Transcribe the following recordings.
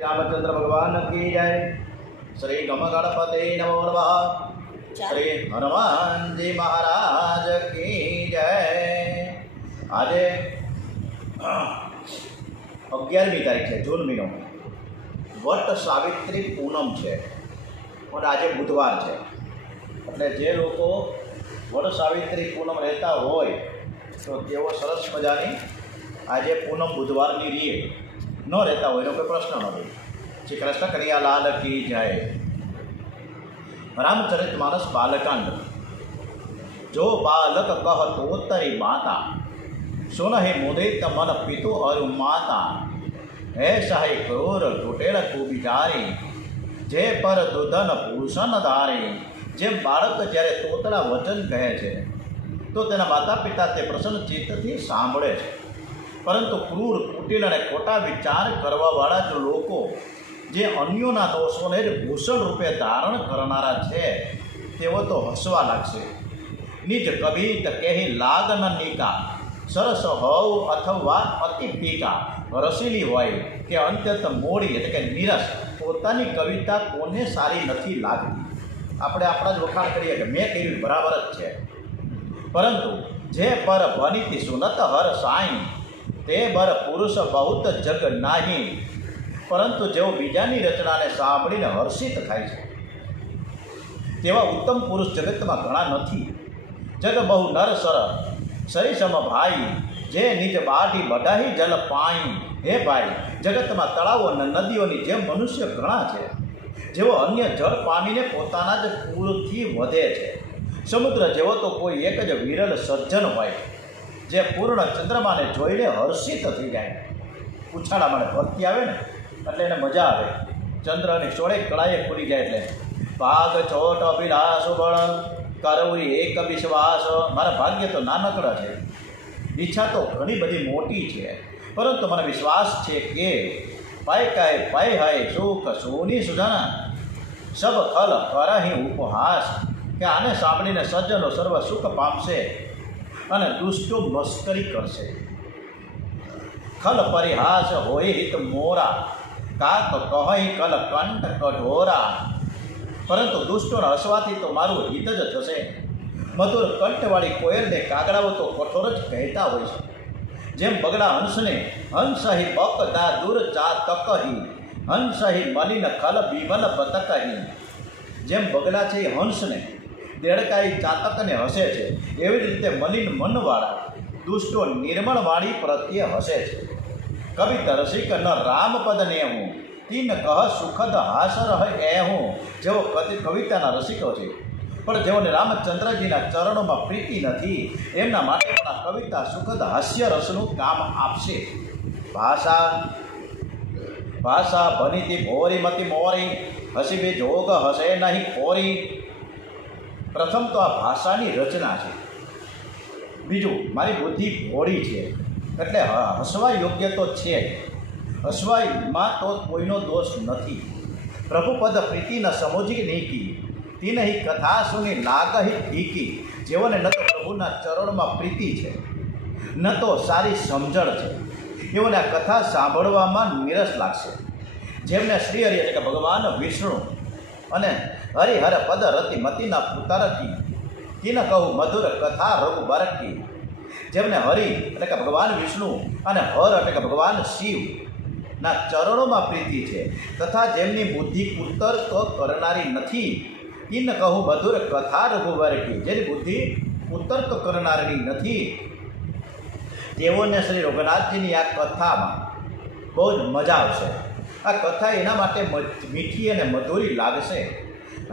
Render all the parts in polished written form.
रामचंद्र भगवान की जय। श्री गम गणपति नमो नमः। श्री हनुमान जी महाराज की जय। आज 11મી તારીખ છે, જૂન મહિનો, વટ સાવિત્રી પૂનમ છે અને આજે બુધવાર છે. એટલે જે લોકો વટ સાવિત્રી પૂનમ રહેતા હોય તો તેઓ સરસ મજાની આજે પૂનમ બુધવારની રીએ ન રહેતા હોય એનો કોઈ પ્રશ્ન નથી. શ્રી કૃષ્ણ કનૈયાલાલ કી જય. રામચરિત માનસ બાલકાંડ. જો બાલક કહતો તરી માતા, સુનહિ મુદિત મન પિતુ અરુ માતા. હે સહાય ક્રૂર ઘૂટેલ કુબિચારી, જે પર દુધન ભૂષણ ધારી. જેમ બાળક જ્યારે તોતડા વચન કહે છે તો તેના માતા પિતા તે પ્રસન્ન ચિત્તથી સાંભળે છે, પરંતુ ક્રૂર કુટિલ અને ખોટા વિચાર કરવાવાળા જો લોકો, જે અન્યોના દોષોને જ ભૂષણ રૂપે ધારણ કરનારા છે, તેઓ તો હસવા લાગશે. નિજ કવિત કહી લાગન નિકા, સરસ હોવ અથવા અતિ પીકા. રસીલી હોય કે અત્યંત મોડી એટલે કે નિરસ, પોતાની કવિતા કોને સારી નથી લાગતી. આપણે આપણા જ વખાણ કરીએ કે મેં કર્યું બરાબર જ છે, પરંતુ જે પર બનીતી સુનત હર સાઈ, તે બર પુરુષ બહુત જગ નાહી. પરંતુ જેઓ બીજાની રચનાને સાંભળીને હર્ષિત થાય છે, તેવા ઉત્તમ પુરુષ જગતમાં ઘણા નથી. જગ બહુ નર સર સરીસમ ભાઈ, જે નિજ બાટી બઢાહી જલ પાઈ. હે ભાઈ, જગતમાં તળાવો અને નદીઓની જેમ મનુષ્ય ઘણા છે, જેઓ અન્ય જળ પામીને પોતાના જ કુળથી વધે છે. સમુદ્ર જેવો તો કોઈ એક જ વિરલ સર્જન હોય, જે પૂર્ણ ચંદ્રમાને જોઈને હર્ષિત થઈ જાય. ઉછાળામાં ભરતી આવે ને એટલે એને મજા આવે. ચંદ્રની સોળે કળાએ ખુલી જાય એટલે ભાગ છોટ અભિલાષ બળ, કરવરી એક વિશ્વાસ. મારા ભાગ્ય તો નાનકડા છે, ઈચ્છા તો ઘણી બધી મોટી છે, પરંતુ મને વિશ્વાસ છે કે પાય કાય પાય હાય સુખ સોની સુધાના, સબ ખલ કરહી ઉપહાસ. કે આને સાંભળીને સજ્જનો સર્વ સુખ પામશે અને દુષ્ટો મસ્કરી કરશે. ખલ પરિહાસ હોય હિત મોરા, કાક કહી કલ કંઠ કઠોરા. પરંતુ દુષ્ટોને હસવાથી તો મારું હિત જ થશે. મધુર કંઠવાળી કોયલને કાગડાઓ તો કઠોર જ કહેતા હોય છે. જેમ બગડા હંસને હંસહી બક દા દૂર ચા તકહી, હંસહી મલિન ખલ બીમલ બતકહી. જેમ બગડા છે એ હંસને દેડકાઈ ચાતકને હસે છે, એવી રીતે મલિન મનવાળા દુષ્ટો નિર્મળવાળી પ્રત્યે હસે છે. કવિત રસિક ન રામપદ ને હું, તીન કહ સુખદ હાસ રહ એ હું. જેઓ કવિતાના રસિકો છે, પણ જેઓને રામચંદ્રજીના ચરણોમાં પ્રીતિ નથી, એમના માટે પણ આ કવિતા સુખદ હાસ્ય રસનું કામ આપશે. ભાષા ભનીતી ભોરી મતી મોરી, હસીબી જોગ હસે નહીં ખોરી. પ્રથમ તો આ ભાષાની રચના છે. બીજું, મારી બુદ્ધિ ભોળી છે, એટલે હસવા યોગ્ય તો છે. હસવાઈમાં તો કોઈનો દોષ નથી. પ્રભુપદ પ્રીતિ ન સમોજી નીકી, તીનહી કથા સુની લાગહી ઠીકી. જેઓને ન તો પ્રભુના ચરણમાં પ્રીતિ છે, ન તો સારી સમજણ છે, એઓને આ કથા સાંભળવામાં નિરસ લાગશે. જેમને શ્રી હરિ એટલે કે ભગવાન વિષ્ણુ અને હરિહર પદ રતિ મતીના પુતરકી, તીન કહું મધુર કથા રઘુ બરકી. જેમને હરિ એટલે કે ભગવાન વિષ્ણુ અને હર એટલે કે ભગવાન શિવના ચરણોમાં પ્રીતિ છે, તથા જેમની બુદ્ધિ કુતર્ક કરનારી નથી, તીન કહું મધુર કથા રઘુ બરકી. જેની બુદ્ધિ કુતર્ક કરનારી નથી, તેઓને શ્રી રઘુનાથજીની આ કથામાં બહુ જ મજા આવશે. આ કથા એના માટે મીઠી અને મધુરી લાગશે.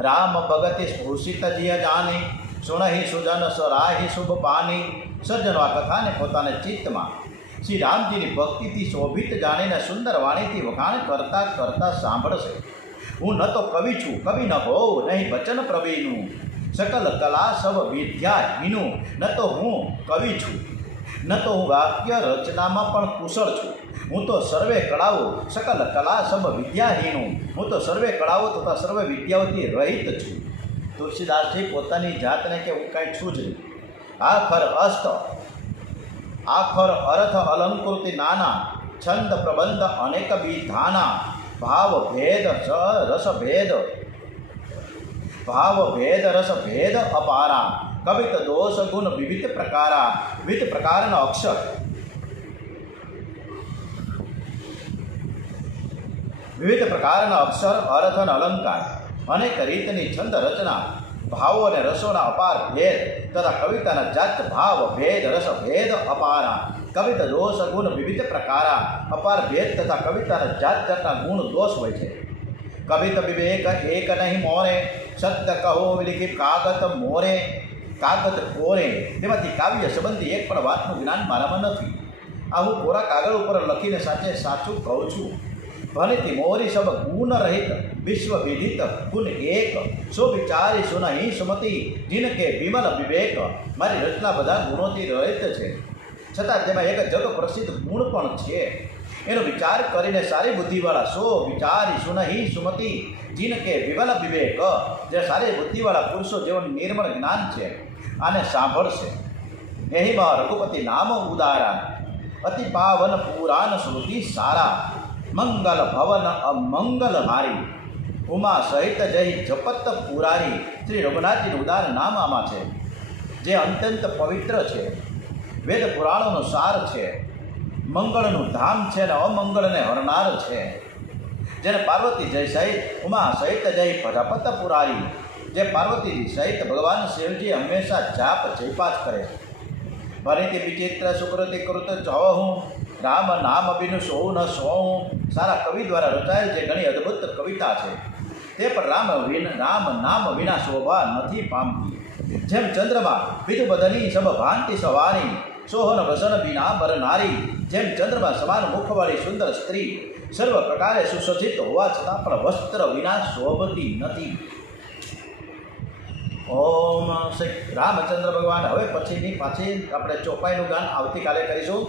રામ ભગતી સ્પૃશિત જીય જાની, સુણહી સુજન સરાહી શુભ પાની. સજ્જનો આ કથાને પોતાને ચિત્તમાં શ્રી રામજીની ભક્તિથી શોભિત જાણીને સુંદર વાણીથી વખાણ કરતાં કરતાં સાંભળશે. હું ન તો કવિ છું, કવિ ન હોઉં નહીં વચન પ્રવીનું, સકલ કલા સબ વિદ્યાહીનું. ન તો હું કવિ છું, ન તો હું વાક્ય રચનામાં પણ કુશળ છું. હું તો સર્વે કળાઓ સકલ કલા સબ વિદ્યાહીનું, હું તો સર્વે કળાઓ તથા સર્વે વિદ્યાઓથી રહિત છું. તુલસીદાસજી પોતાની જાતને કે હું કાંઈ છું જ નહીં. આખર અસ્ત આખર અર્થ અલંકૃતિ નાના, છંદ પ્રબંધ અનેક વિધાના. ભાવ ભેદ રસ ભેદ અપારા કવિત દોષ ગુણ વિવિધ પ્રકારના અક્ષર અર્થ અને અલંકાર અનેક રીતની છંદ રચના ભાવો અને રસોના અપાર ભેદ તથા કવિતાના જાત ભાવ ભેદ રસ ભેદ અપારા કવિત દોષ ગુણ વિવિધ પ્રકારા અપાર ભેદ તથા કવિતાના જાત જાતના ગુણ દોષ હોય છે. કવિત વિવેક એક નહીં મોરે સત્ય કહો લિખિત કાગત મોરે કાગત કોરે તેમાંથી કાવ્ય સંબંધી એક પણ વાતનું જ્ઞાન મારામાં નથી. આ હું કોરા કાગળ ઉપર લખીને સાચું કહું છું. ભનિતિ મોરી સબ ગુણ રહિત વિશ્વ વિદિત ગુણ એક સો વિચારી સુનહી સુમતિ જીનકે વિમલ વિવેક મારી રચના બધા ગુણોથી રહિત છે, છતાં તેમાં એક જગ પ્રસિદ્ધ ગુણ પણ છે. એનો વિચાર કરીને સારી બુદ્ધિવાળા સો વિચારી સુનહી સુમતિ જીનકે વિમલ વિવેક જે સારી બુદ્ધિવાળા પુરુષો જેવું નિર્મળ જ્ઞાન છે આને સાંભળશે. એહીમાં રઘુપતિ નામ ઉદારા અતિ પાવન પુરાણ શ્રુતિ સારા મંગલ ભવન અમંગલ હારી ઉમા સહિત જય જપત પુરારી. શ્રી રઘુનાથજીનું ઉદાર નામ આમાં છે જે અત્યંત પવિત્ર છે, વેદ પુરાણોનો સાર છે, મંગળનું ધામ છે અને અમંગળને હરનાર છે. જેને પાર્વતી જય સહિત ઉમા સહિત જય પ્રજાપત પુરારી જે પાર્વતીજી સહિત ભગવાન શિવજી હંમેશા જાપ જયપાત કરે. ભનિતિ વિચિત્ર સુકૃતિ કૃત જહું રામ નામ બિનુ સૌ ન સૌ સારા કવિ દ્વારા રચાયેલ જે ઘણી અદ્ભુત કવિતા છે તે પણ રામ નામ વિના શોભા નથી પામતી. જેમ ચંદ્રમાં બીજું બદની સબ ભાંતિ સવારી સોહન વસન વિના બર નારી જેમ ચંદ્રમાં સમાન મુખવાળી સુંદર સ્ત્રી સર્વ પ્રકારે સુસજ્જિત હોવા છતાં પણ વસ્ત્ર વિના શોભતી નથી. ઓમ શ્રી રામચંદ્ર ભગવાન. હવે પાછી આપણે ચોપાઈનું ગાન આવતીકાલે કરીશું.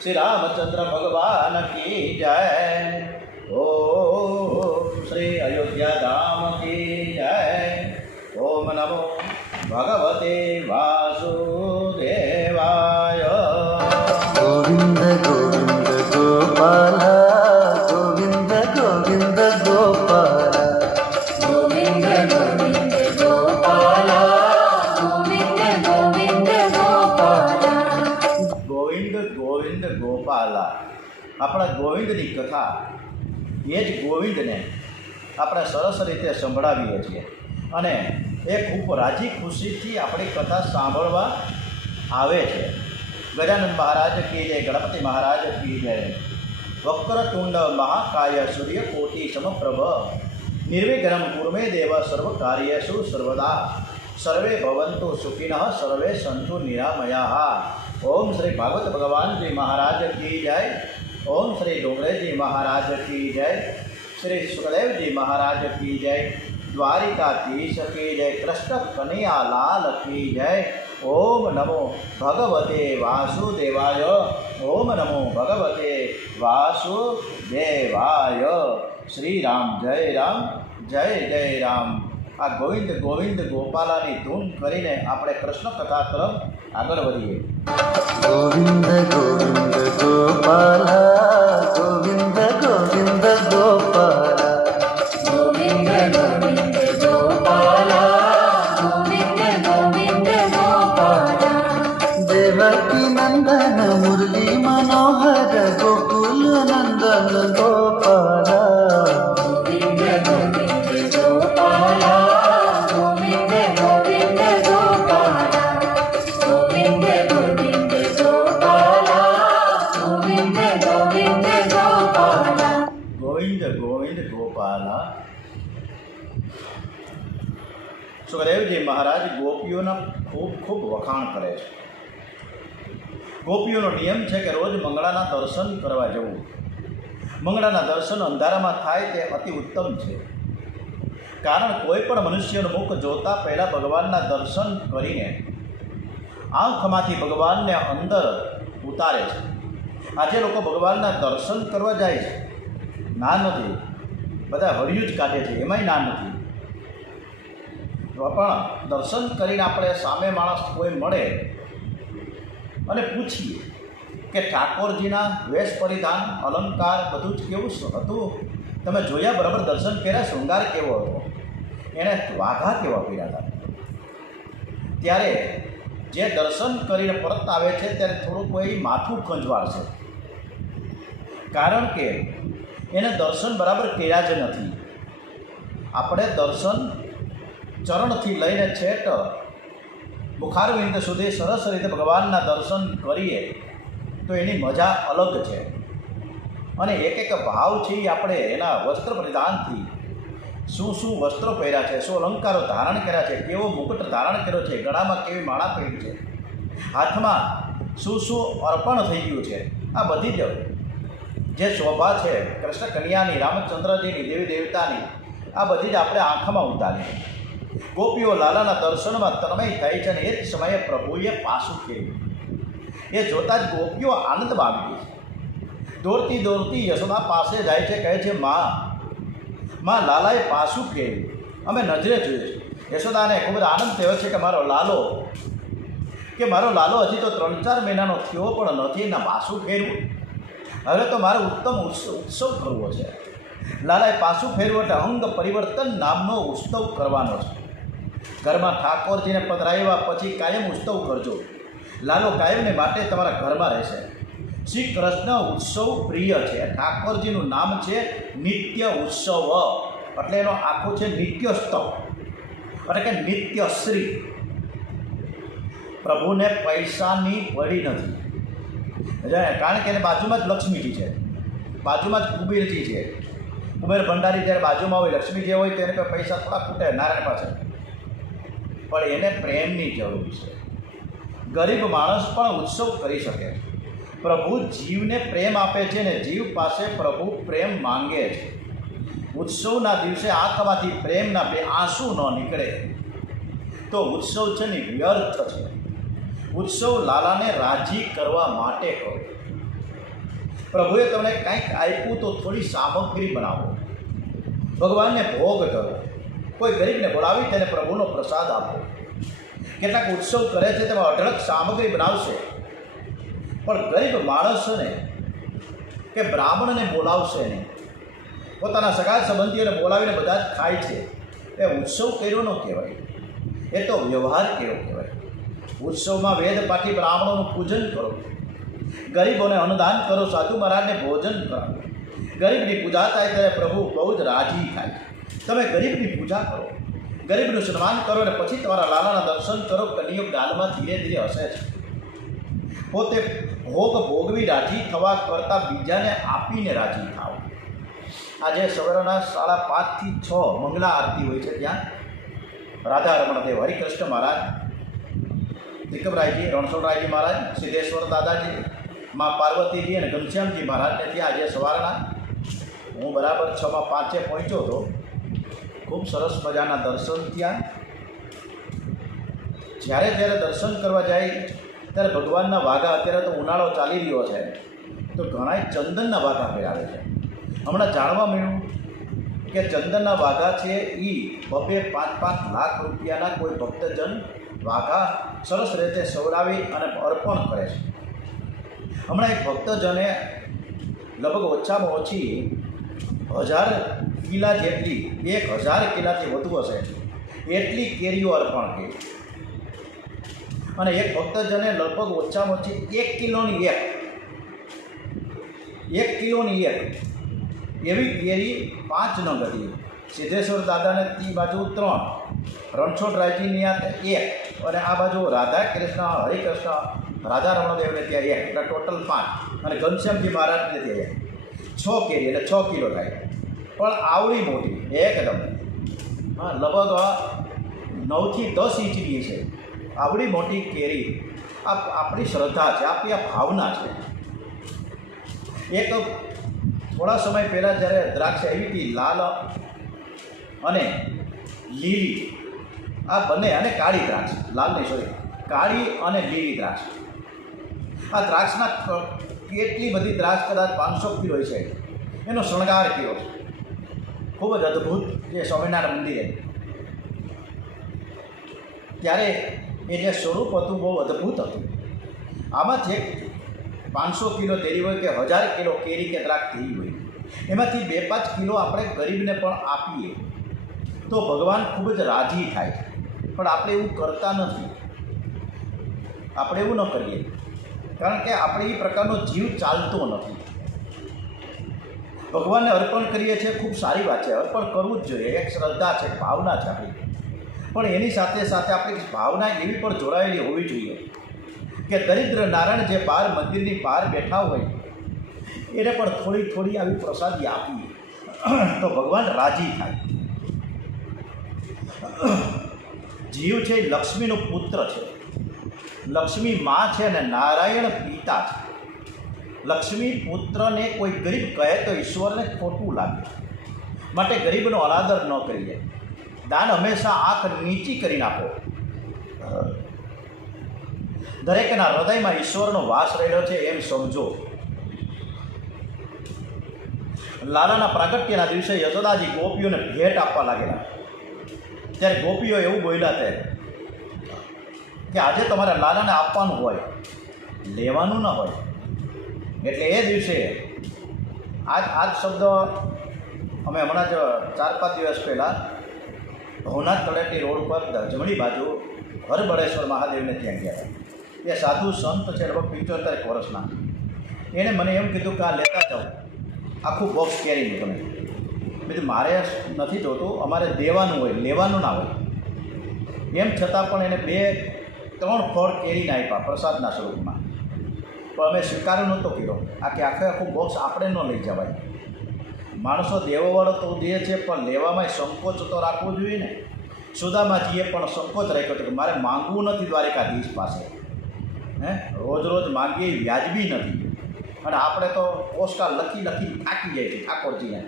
શ્રી રામચંદ્ર ભગવાન કી જય. ઓમ શ્રી અયોધ્યા ધામ કી જય. ઓમ નમો ભગવતે વાસુદેવાય. ગોવિંદ ગોવિંદ ગોપાલ ગોવિંદ ગોવિંદ ગોપાલ ગોવિંદ ગોવિંદ ગોપાલ ગોવિંદ ગોવિંદ ગોપાલ. ગોવિંદ ગોવિંદ ગોપાલા. આપણા ગોવિંદની કથા એ જ ગોવિંદને આપણે સરસ રીતે સંભળાવીએ છીએ અને એ ખૂબ રાજી ખુશીથી આપણી કથા સાંભળવા આવે છે. ગજાનંદ મહારાજ કી જય, ગણપતિ મહારાજ કી જય. વક્રતુંડ મહાકાય સૂર્યકોટિ સમપ્રભ નિર્વિઘ્નમ કુર્મે દેવ સર્વ કાર્યેષુ સર્વદા સર્વે ભવંતુ સુખિનઃ સર્વે સંતુ નિરામયાઃ. ઓમ શ્રી ભાગવત ભગવાનજી મહારાજ કી જય. ઓમ શ્રી ડોંગરેજી મહારાજ કી જય. શ્રી સુખદેવજી મહારાજ કી જય. દ્વારિકાધીશ કી જય. કૃષ્ણ કનૈયા લાલ કી જય. ઓમ નમો ભગવતે વાસુદેવાય. ઓમ નમો ભગવતે વાસુદેવાય. શ્રી રામ જય રામ જય જય રામ. આ ગોવિંદ ગોવિંદ ગોપાલાની ધૂન કરીને આપણે કૃષ્ણ કથા તરફ આગળ વધીએ. ગોવિંદ ગોવિંદ ગોપાલ ગોવિંદ ગોવિંદ ગોપાલ ગોવિંદ ગોવિંદ ગોપાલ ગોવિંદ ગોવિંદ ગોપાલ. દેવકી નંદન મુરલી મનોહર ગોકુલ નંદન ગોપાલ ગોવિંદ ગોવિંદ ગોપાલ ગોવિંદ ગોવિંદ ગોપાલ. ગોવિંદ ગોવિંદ ગોપાલ ગોવિંદ ગોવિંદ ગોપાલ. ગોવિંદ ગોવિંદ ગોપાલા. સુખદેવજી મહારાજ ગોપીઓના ખૂબ વખાણ કરે છે. ગોપીઓનો નિયમ છે કે રોજ મંગળાના દર્શન કરવા જવું. મંગળાના દર્શન અંધારામાં થાય તે અતિ ઉત્તમ છે. કારણ કોઈ પણ મનુષ્યનું મુખ જોતા પહેલાં ભગવાનના દર્શન કરીને આંખમાંથી ભગવાનને અંદર ઉતારે છે. આજે લોકો ભગવાનના દર્શન કરવા જાય છે, ના નથી, બધા હળિયું જ કાઢે છે, એમાંય ના નથી. પણ દર્શન કરીને આપણે સામે માણસ કોઈ મળે અને પૂછીએ કે ઠાકોરજીના વેશ પરિધાન અલંકાર બધું જ કેવું હતું, તમે જોયા બરાબર દર્શન કર્યા, શૃંગાર કેવો હતો, એણે વાઘા કેવા કર્યા હતા. ત્યારે જે દર્શન કરીને પરત આવે છે ત્યારે થોડુંક કોઈ માથું ખંજવાળશે, કારણ કે એને દર્શન બરાબર કર્યા જ નથી. આપણે દર્શન ચરણથી લઈને છેટ મુખારવિંદ સુધી સરસ રીતે ભગવાનના દર્શન કરીએ તો એની મજા અલગ છે. અને એક એક ભાવ છે એ આપણે એના વસ્ત્ર પરિધાનથી, શું શું વસ્ત્રો પહેર્યા છે, શું અલંકારો ધારણ કર્યા છે, કેવો મુકુટ ધારણ કર્યો છે, ગળામાં કેવી માળા પહેરી છે, હાથમાં શું શું અર્પણ થઈ ગયું છે, આ બધી જ જે શોભા છે કૃષ્ણ કન્યાની, રામચંદ્રજીની, દેવી દેવતાની, આ બધી જ આપણે આંખમાં ઉતારી. ગોપીઓ લાલાના દર્શનમાં તન્મય થાય છે અને એ જ સમયે પ્રભુએ પાછું ફેર્યું. એ જોતાં જ ગોપીઓ આનંદમાં આવી ગઈ છે. દોડતી દોડતી યશોદા પાસે જાય છે, કહે છે, માં લાલાએ પાછું ફેર્યું, અમે નજરે જોયું છે. યશોદાને ખૂબ જ આનંદ થયો છે કે મારો લાલો હજી તો 3-4 મહિનાનો થયો પણ નથી, એના પાછું ફેરવું. હવે તો મારે ઉત્તમ ઉત્સવ કરવો છે. લાલાએ પાછું ફેરવું એટલે અંગ પરિવર્તન નામનો ઉત્સવ કરવાનો છે. ઘરમાં ઠાકોરજીને પધરાવ્યા પછી કાયમ ઉત્સવ કરજો. લાલો કાયમને માટે તમારા ઘરમાં રહેશે. શ્રી કૃષ્ણ ઉત્સવ પ્રિય છે. ઠાકોરજીનું નામ છે નિત્ય ઉત્સવ, એટલે એનો આખો છે નિત્યસ્તવ, એટલે કે નિત્યશ્રી. પ્રભુને પૈસાની પડી નથી, કારણ કે એને બાજુમાં જ લક્ષ્મીજી છે, બાજુમાં જ કુબેરજી છે. કુબેર ભંડારી જ્યારે બાજુમાં હોય, લક્ષ્મીજી હોય તો એને પૈસા થોડા ખૂટે નારાયણ પાસે, પણ એને પ્રેમની જરૂર છે. ગરીબ માણસ પણ ઉત્સવ કરી શકે. પ્રભુ જીવને પ્રેમ આપે છે ને જીવ પાસે પ્રભુ પ્રેમ માંગે છે. ઉત્સવના દિવસે આંખમાંથી પ્રેમના બે આંસુ ન નીકળે તો ઉત્સવ છે ને વ્યર્થ છે. ઉત્સવ લાલાને રાજી કરવા માટે કરો. પ્રભુએ તમને કંઈક આપ્યું તો થોડી સામગ્રી બનાવો, ભગવાનને ભોગ કરો. કોઈ ગરીબને બોલાવી તેને પ્રભુનો પ્રસાદ આપો. કેટલાક ઉત્સવ કરે છે તેમાં અઢળક સામગ્રી બનાવશે, પણ ગરીબ માણસને કે બ્રાહ્મણને બોલાવશે નહીં. પોતાના સગા સંબંધીઓને બોલાવીને બધા જ ખાય છે, એ ઉત્સવ કર્યો ન કહેવાય, એ તો વ્યવહાર કર્યો કહેવાય. ઉત્સવમાં વેદપાઠી બ્રાહ્મણોનું પૂજન કરો, ગરીબોને અન્નદાન કરો, સાધુ મહારાજને ભોજન કરાવો. ગરીબની પૂજા થાય ત્યારે પ્રભુ બહુ જ રાજી થાય. તમે ગરીબની પૂજા કરો, ગરીબનું સન્માન કરો અને પછી તમારા લાલાના દર્શન કરો. કલિયુગ ગાલમાં ધીરે ધીરે હસે છે. પોતે ભોગ ભોગવી રાજી થવા કરતાં બીજાને આપીને રાજી થાવ. આજે સવારના 5:30 થી 6 મંગલા આરતી હોય છે. ત્યાં રાધા રમણદેવ, હરિકૃષ્ણ મહારાજ, ત્રિકમરાયજી, રણછોડરાયજી મહારાજ, સિદ્ધેશ્વર દાદાજી, મા પાર્વતીજી અને ઘનશ્યામજી મહારાજને ત્યાં આજે સવારના હું બરાબર 6:05 પહોંચ્યો હતો. ખૂબ સરસ મજાના દર્શન થયા. જ્યારે દર્શન કરવા જાય ત્યારે ભગવાનના વાઘા, અત્યારે તો ઉનાળો ચાલી રહ્યો છે તો ઘણાય ચંદનના વાઘા પહેરાવે છે. હમણાં જાણવા મળ્યું કે ચંદનના વાઘા છે એ 2-5 લાખ રૂપિયાના કોઈ ભક્તજન વાઘા સરસ રીતે સવડાવી અને અર્પણ કરે છે. હમણાં એક ભક્તજને લગભગ ઓછામાં ઓછી 1000 કિલા જેટલી, 1000 કિલાથી વધુ હશે એટલી કેરીઓ અર્પણ કરી. અને એક ભક્તજને લગભગ ઓછામાં ઓછી 1 કિલોની એવી કેરી 5 નંગ હતી. સિદ્ધેશ્વર દાદાને તે બાજુ 3, રણછોડરાયજીની આ 1, અને આ બાજુ રાધા કૃષ્ણ, હરિકૃષ્ણ, રાધા રમણદેવને ત્યાં 1, એટલે ટોટલ 5, અને ઘનશ્યામજી મહારાજને ત્યાં 6 કેરી, એટલે 6 કિલો થાય. પણ આવડી મોટી એકદમ, હા, લગભગ 9 થી 10 ઇંચની છે. આવડી મોટી કેરી આપણી શ્રદ્ધા છે, આપણી આ ભાવના છે. એક થોડા સમય પહેલાં જ્યારે દ્રાક્ષ આવી હતી, લાલ અને લીલી, આ બંને, અને કાળી દ્રાક્ષ, લાલ નહીં સોરી, કાળી અને લીલી દ્રાક્ષ. આ દ્રાક્ષના કેટલી બધી દ્રાક્ષ, કદાચ 500 કિલો છે. એનો શણગાર કર્યો છે, ખૂબ જ અદ્ભુત. જે સ્વામિનારાયણ મંદિરે ત્યારે એ જે સ્વરૂપ હતું બહુ અદ્ભુત હતું. આમાંથી એક 500 કિલો તેરી હોય કે 1000 કિલો કેરી કે દ્રાક્ષ તેરી હોય, એમાંથી 2-5 કિલો આપણે ગરીબને પણ આપીએ તો ભગવાન ખૂબ જ રાજી થાય. પણ આપણે એવું કરતા નથી. આપણે એવું ન કરીએ કારણ કે આપણે એ પ્રકારનો જીવ ચાલતો નથી. ભગવાનને અર્પણ કરીએ છીએ, ખૂબ સારી વાત છે, અર્પણ કરવું જ જોઈએ, એક શ્રદ્ધા છે, ભાવના છે આપણી. પણ એની સાથે સાથે આપણી ભાવના એવી પણ જોડાયેલી હોવી જોઈએ કે દરિદ્ર નારાયણ જે બહાર મંદિરની બહાર બેઠા હોય એને પણ થોડી થોડી આવી પ્રસાદી આપીએ તો ભગવાન રાજી થાય. જીવ છે એ લક્ષ્મીનો પુત્ર છે, લક્ષ્મી માં છે અને નારાયણ પિતા છે. લક્ષ્મી પુત્રને કોઈ ગરીબ કહે તો ઈશ્વરને ખોટું લાગે, માટે ગરીબનો અનાદર ન કરીએ. દાન હંમેશા આંખ નીચી કરી નાખો. દરેકના હૃદયમાં ઈશ્વરનો વાસ રહેલો છે એમ સમજો. લાલાના પ્રાગટ્યના દિવસે યશોદાજી ગોપીઓને ભેટ આપવા લાગેલા. ત્યારે ગોપીઓ એવું બોલ્યા તે કે આજે તમારે લાલાને આપવાનું હોય, લેવાનું ન હોય. એટલે એ દિવસે આ શબ્દ અમે હમણાં જ 4-5 દિવસ પહેલાં ભવનાથ તળેટી રોડ પર જમણી બાજુ હરબળેશ્વર મહાદેવને ત્યાં ગયા હતા. એ સાધુ સંત છે, લગભગ 75 વર્ષના. એણે મને એમ કીધું કે આ લેતા જાઓ આખું બોક્સ કેરીનું. તમે બીજું મારે નથી જોતું, અમારે દેવાનું હોય, લેવાનું ના હોય. એમ છતાં પણ એને 2-3 ફળ કેરીને આપ્યા પ્રસાદના સ્વરૂપમાં. પણ અમે સ્વીકાર નહોતો કર્યો. આખું બોક્સ આપણે ન લઈ જવાય. માણસો દેવાવાળો તો દે છે, પણ લેવામાં સંકોચ તો રાખવો જોઈએ ને. સુદામાજીએ પણ સંકોચ રાખ્યો હતો કે મારે માંગવું નથી દ્વારિકાધીશ પાસે. રોજ રોજ માંગીએ વ્યાજબી નથી. અને આપણે તો પોસ્ટકાર્ડ લખી થાકી જાય છે. ઠાકોરજીને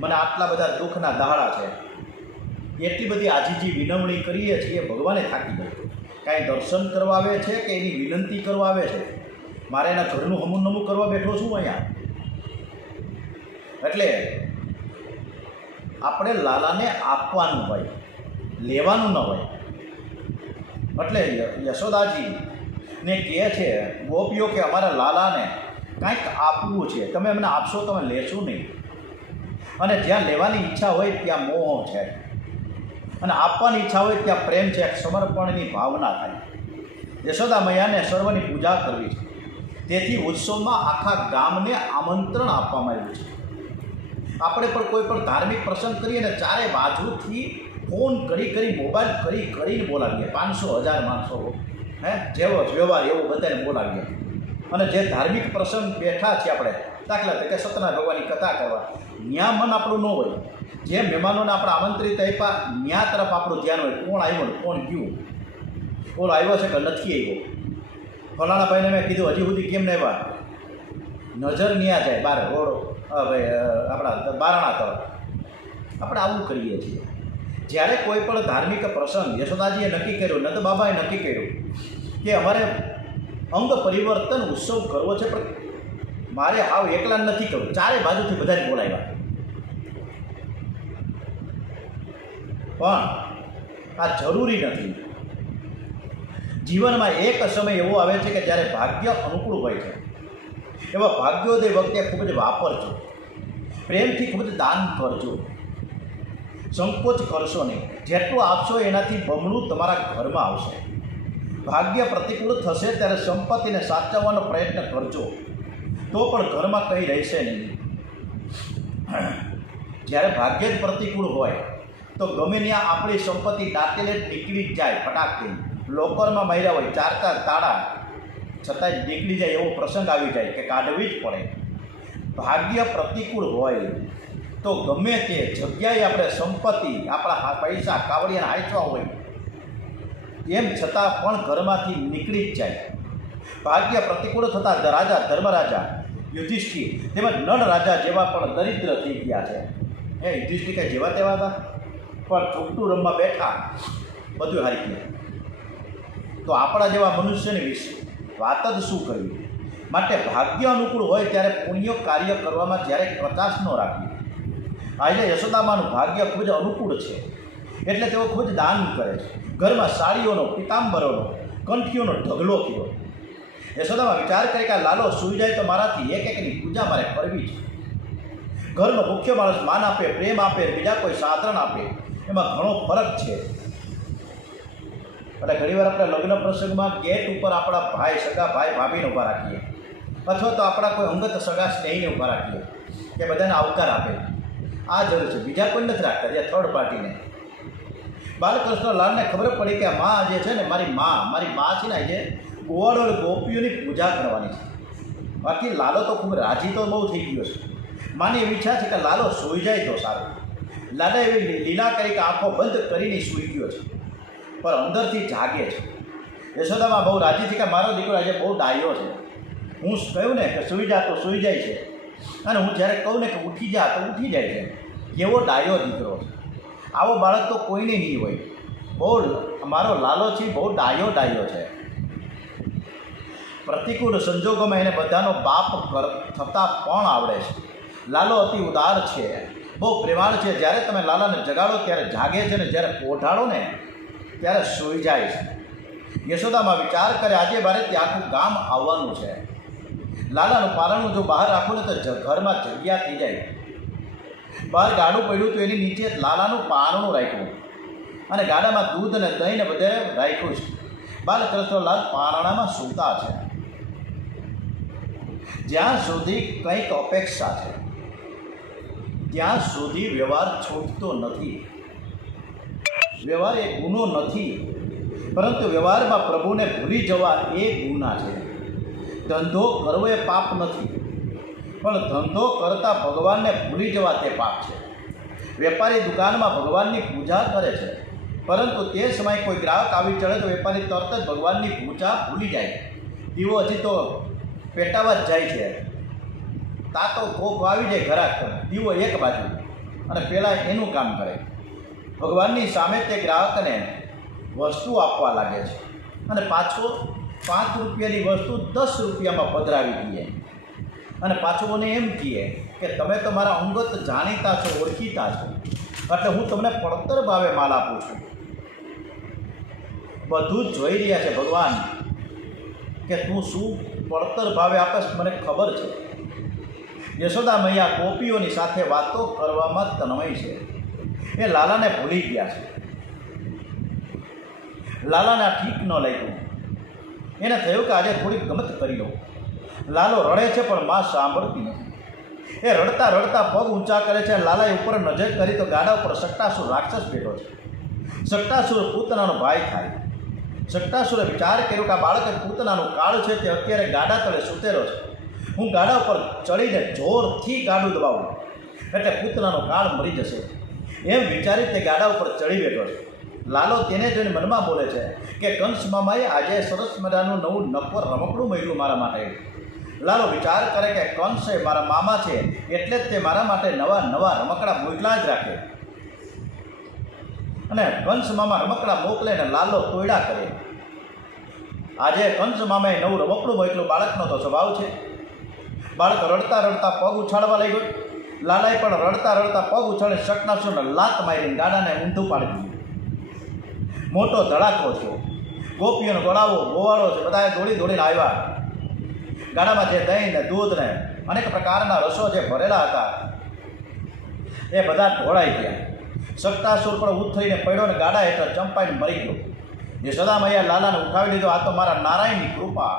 મને આટલા બધા દુઃખના દહાડા છે, એટલી બધી આજીજી વિનવણી કરીએ છીએ, ભગવાને થાકી જાય. કાંઈ દર્શન કરવા આવે છે કે એની વિનંતી કરવા આવે છે? મારે એના ઘરનું હમુનમું કરવા બેઠો છું અહીંયા. એટલે આપણે લાલાને આપવાનું હોય, લેવાનું ન હોય. એટલે યશોદાજીને કહે છે ગોપીઓ કે અમારા લાલાને કાંઈક આપવું છે, તમે એમને આપશો, તમે લેશો નહીં. અને જ્યાં લેવાની ઈચ્છા હોય ત્યાં મોહ છે, અને આપવાની ઈચ્છા હોય ત્યાં પ્રેમ છે, સમર્પણની ભાવના થાય. યશોદા મૈયાને સર્વની પૂજા કરવી છે. તેથી ઉત્સવમાં આખા ગામને આમંત્રણ આપવામાં આવ્યું છે. આપણે પણ કોઈ પણ ધાર્મિક પ્રસંગ કરીએ ને ચારે બાજુથી ફોન કરી મોબાઈલ કરીને બોલાવીએ. 500-1000 માણસો જેવો વ્યવહાર એવો બધાને બોલાવીએ. અને જે ધાર્મિક પ્રસંગ બેઠા છીએ આપણે, દાખલા તરીકે સત્યનારાયણ ભગવાનની કથા કરવા, ત્યાં મન આપણું ન હોય. જે મહેમાનોને આપણે આમંત્રિત આપ્યા ત્યાં તરફ આપણું ધ્યાન હોય. કોણ આવ્યો ને કોણ ગયું, ઓલો આવ્યો છે કે નથી આવ્યો, ફલાણા ભાઈને મેં કીધું હજી સુધી કેમ નહીં આવ્યા. નજર ન્યા જાય બહાર રોડ આપણા બારણા તરફ. આપણે આવું કરીએ છીએ. જ્યારે કોઈ પણ ધાર્મિક પ્રસંગ યશોદાજીએ નક્કી કર્યો, નંદ બાબાએ નક્કી કર્યું કે અમારે અંગ પરિવર્તન ઉત્સવ કરવો છે, પણ મારે હાવ એકલા નથી કરવું, ચારે બાજુથી બધાને બોલાવ્યા. પણ આ જરૂરી નથી. જીવનમાં એક સમય એવો આવે છે કે જ્યારે ભાગ્ય અનુકૂળ હોય છે. એવા ભાગ્યોદય વખતે ખૂબ જ વાપરજો, પ્રેમથી ખૂબ જ દાન કરજો, સંકોચ કરશો નહીં. જેટલું આપશો એનાથી બમણું તમારા ઘરમાં આવશે. ભાગ્ય પ્રતિકૂળ થશે ત્યારે સંપત્તિને સાચવવાનો પ્રયત્ન કરજો, તો પણ ઘરમાં કંઈ રહેશે નહીં. જ્યારે ભાગ્ય જ પ્રતિકૂળ હોય તો ગમે ત્યાં આપણી સંપત્તિ દાંતેલે નીકળી જ જાય ફટાકથી. લોકરમાં માર્યા હોય 4 તાળા છતાંય નીકળી જાય એવો પ્રસંગ આવી જાય કે કાઢવી જ પડે. ભાગ્ય પ્રતિકૂળ હોય તો ગમે તે જગ્યાએ આપણે સંપત્તિ, આપણા પૈસા કાવડિયાના હાંચવા હોય, એમ છતાં પણ ઘરમાંથી નીકળી જ જાય. ભાગ્ય પ્રતિકૂળ થતાં રાજા ધર્મરાજા યુધિષ્ઠિર તેમજ નળ રાજા જેવા પણ દરિદ્ર થઈ ગયા છે. યુધિષ્ઠિર કંઈ જેવા તેવા હતા, પણ છૂટું રમવા બેઠા, બધું હારી ગયા. તો આપણા જેવા મનુષ્યની વાત જ શું કરવી. માટે ભાગ્ય અનુકૂળ હોય ત્યારે પુણ્ય કાર્ય કરવામાં જ્યારે કચાશ ન રાખવી. આજે યશોદામાનું ભાગ્ય ખૂબ જ અનુકૂળ છે, એટલે તેઓ ખૂબ જ દાન કરે છે. ઘરમાં સાડીઓનો, પિતાંબરોનો, કંઠીઓનો ઢગલો થયો. યશોદામાં વિચાર કરે કે આ લાલો સૂઈ જાય તો મારાથી એક એકની પૂજા મારે કરવી છે. ઘરનો મુખ્ય માણસ માન આપે, પ્રેમ આપે, બીજા કોઈ સાધન આપે, એમાં ઘણો ફરક છે. એટલે ઘણીવાર આપણે લગ્ન પ્રસંગમાં ગેટ ઉપર આપણા ભાઈ, સગા ભાઈ ભાભીને ઊભા રાખીએ, અથવા તો આપણા કોઈ અંગત સગા સ્નેહીને ઊભા રાખીએ કે બધાને આવકાર આપે. આ જરૂર છે, બીજા કોઈ નથી રાખતા, જે થર્ડ પાર્ટીને. બાલકૃષ્ણ લાલને ખબર પડી કે મા જે છે ને, મારી બા છે ને, આજે ગોવાળો ગોપીઓની પૂજા કરવાની છે. બાકી લાલો તો ખૂબ રાજી તો બહુ થઈ ગયો છે. માની એવી ઈચ્છા છે કે લાલો સૂઈ જાય તો સારું. લાલા એવી લીલા કરી કે આંખો બંધ કરીને સૂઈ ગયો છે, પણ અંદરથી જાગે છે. યશોદામાં બહુ રાજી છે કે મારો દીકરો આજે બહુ ડાયો છે. હું કહ્યું ને કે સૂઈ જા તો સૂઈ જાય છે, અને હું જ્યારે કહું ને કે ઉઠી જા તો ઉઠી જાય છે. કેવો ડાયો દીકરો છે! આવો બાળક તો કોઈને નહીં હોય. બહુ મારો લાલો છે, બહુ ડાયો છે. પ્રતિકૂળ સંજોગોમાં એને બધાનો બાપ થતાં પણ આવડે છે. લાલો અતિ ઉદાર છે, બહુ પ્રેમાળ છે. જ્યારે તમે લાલાને જગાડો ત્યારે જાગે છે, ને જ્યારે પોઢાડો ને ત્યારે સૂઈ જાય છે. યશોદામાં વિચાર કરે, આજે મારે ત્યાં આખું ગામ આવવાનું છે. લાલાનું પાલણું જો બહાર રાખું ને તો ઘરમાં જગ્યા થઈ જાય. બહાર ગાડું પડ્યું તો એની નીચે લાલાનું પારણું રાખ્યું, અને ગાડામાં દૂધ અને દહીં ને બધે રાખ્યું છે. બાલકૃષ્ણલાલ પારણામાં સૂતા છે. જ્યાં સુધી કંઈક અપેક્ષા છે ત્યાં સુધી વ્યવહાર છૂટતો નથી. વ્યવહાર એ ગુનો નથી, પરંતુ વ્યવહારમાં પ્રભુને ભૂલી જવા એ ગુના છે. ધંધો કરવો એ પાપ નથી, પણ ધંધો કરતાં ભગવાનને ભૂલી જવા તે પાપ છે. વેપારી દુકાનમાં ભગવાનની પૂજા કરે છે, પરંતુ તે સમયે કોઈ ગ્રાહક આવી ચડે તો વેપારી તરત જ ભગવાનની પૂજા ભૂલી જાય. દીવો હજી તો પેટાવા જ જાય છે, તાતો કોક આવી જાય ઘરાક, દીવો એક બાજુ, અને પહેલાં એનું કામ કરે. ભગવાનની સામે તે ગ્રાહકને વસ્તુ આપવા લાગે છે, અને પાછો 5 રૂપિયાની વસ્તુ 10 રૂપિયામાં પધરાવી દઈએ, અને પાછું મને એમ કહે કે તમે તો મારા અંગત જાણીતા છો, ઓળખીતા છો, એટલે હું તમને પડતર ભાવે માલ આપું છું. બધું જ જોઈ રહ્યા છે ભગવાન કે તું શું પડતર ભાવે આપે મને ખબર છે. યશોદા મૈયા ગોપીઓની સાથે વાતો કરવામાં તન્મય છે. એ લાલાને ભૂલી ગયા છે. લાલાને આ ઠીક ન લાગ્યું. એને થયું કે આજે થોડીક ગમત કરી લો. લાલો રડે છે પણ માં સાંભળતી નથી. એ રડતા રડતા પગ ઊંચા કરે છે. લાલાએ ઉપર નજર કરી તો ગાડા ઉપર સટ્ટાસુર રાક્ષસ બેઠો છે. સટ્ટાસુર પૂતનાનો ભાઈ થાય. સટ્ટાસુરે વિચાર કર્યો કે આ બાળકે પૂતનાનું કાળ છે, તે અત્યારે ગાડા તળે સૂતેલો છે. હું ગાડા ઉપર ચડીને જોરથી ગાડું દબાવું એટલે પૂતનાનો કાળ મરી જશે. એમ વિચારી તે ગાડા ઉપર ચડી બેઠો છે. લાલો તેને જોઈને મનમાં બોલે છે કે કંસ મામાએ આજે સરસ મજાનું નવું નક્કર રમકડું મળ્યું મારા માટે. લાલો વિચાર કરે કે કંસ એ મારા મામા છે, એટલે જ તે મારા માટે નવા નવા રમકડા મોકલા જ રાખે. અને કંસ મામા રમકડા મોકલે ને લાલો તોડ્યા કરે. આજે કંસ મામાએ નવું રમકડું મોકલું. બાળકનો તો સ્વભાવ છે. બાળક રડતા રડતા પગ ઉછાળવા લાગ્યો. લાલાએ પણ રડતા રડતા પગ ઉછાળે સટનાસુરને લાત મારીને ગાડાને ઊંધું પાડી દીધું. મોટો ધડાકો થયો. ગોપીઓનો ગોવાળો છે, બધાએ દોડી દોડીને આવ્યા. ગાડામાં જે દહીં ને દૂધ ને અનેક પ્રકારના રસો જે ભરેલા હતા એ બધા ઢોળાઈ ગયા. સટ્ટાસુર પણ ઉથરીને પડ્યો ને ગાડા હેઠળ ચંપાઈને મરી ગયો. યશોદા મૈયા લાલાને ઉઠાવી લીધો. આ તો મારા નારાયણની કૃપા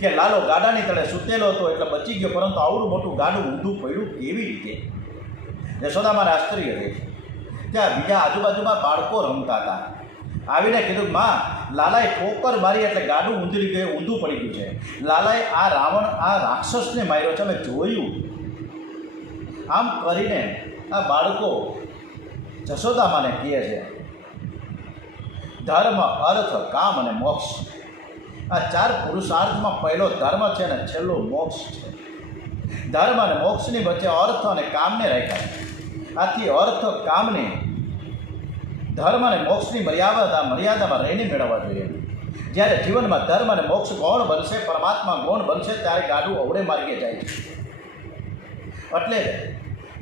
કે લાલો ગાડાની તળે સૂતેલો હતો એટલે બચી ગયો, પરંતુ આવડું મોટું ગાડું ઊંધું પડ્યું કેવી રીતે? યશોદામાં આશ્ચર્ય થઈ. ત્યાં બીજા આજુબાજુમાં બાળકો રમતા હતા. આવીને કીધું, માં, લાલાએ ઠોકર મારી એટલે ગાડું ઊંધું પડી ગયું છે. લાલાએ આ રાક્ષસને માર્યો છે, અમે જોયું. આમ કરીને આ બાળકો જશોદામાને કહે છે ધર્મ, અર્થ, કામ અને મોક્ષ. આ 4 પુરુષાર્થમાં પહેલો ધર્મ છે અને છેલ્લો મોક્ષ છે. ધર્મ અને મોક્ષની વચ્ચે અર્થ અને કામને રાખ્યા. આથી અર્થ, કામને ધર્મ અને મોક્ષની મર્યાદામાં રહીને મેળવવા જોઈએ. જ્યારે જીવનમાં ધર્મ અને મોક્ષ ગૌણ બનશે, પરમાત્મા ગૌણ બનશે, ત્યારે ગાડું અવળે માર્ગે જાય છે. એટલે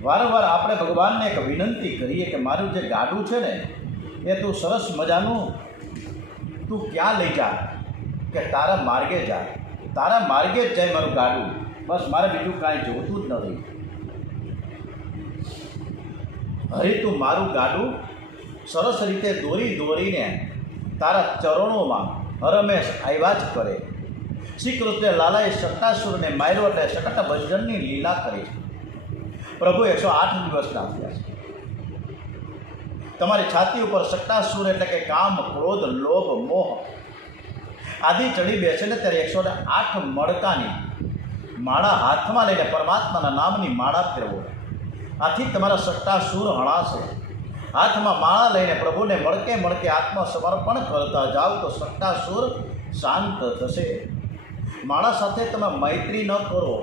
વારંવાર આપણે ભગવાનને એક વિનંતી કરીએ કે મારું જે ગાડું છે ને એ તું સરસ મજાનું તું ક્યાં લઈ જા કે તારા માર્ગે જા. તારા માર્ગે જ જાય મારું ગાડું. બસ મારે બીજું કાંઈ જોતું જ નથી. હરી તું મારું ગાડું સરસ રીતે દોરીને તારા ચરણોમાં હરમેશ આવ્યા જ કરે. શ્રી કૃષ્ણ લાલાએ શક્ટાસુરને માર્યો એટલે શકટ ભજનની લીલા કરી. પ્રભુ 108 દિવસના થયા છે. તમારી છાતી ઉપર શક્ટાસુર એટલે કે કામ, ક્રોધ, લોભ, મોહ આદિ ચડી બેસે ને ત્યારે 108 મણકાની માળા હાથમાં લઈને પરમાત્માના નામની માળા ફેરવો. આથી તમારા શક્ટાસુર હણાશે. હાથમાં માળા લઈને પ્રભુને મળકે આત્મસમર્પણ કરતા જાઓ તો શક્ટાસુર શાંત થશે. માળા સાથે તમે મૈત્રી ન કરો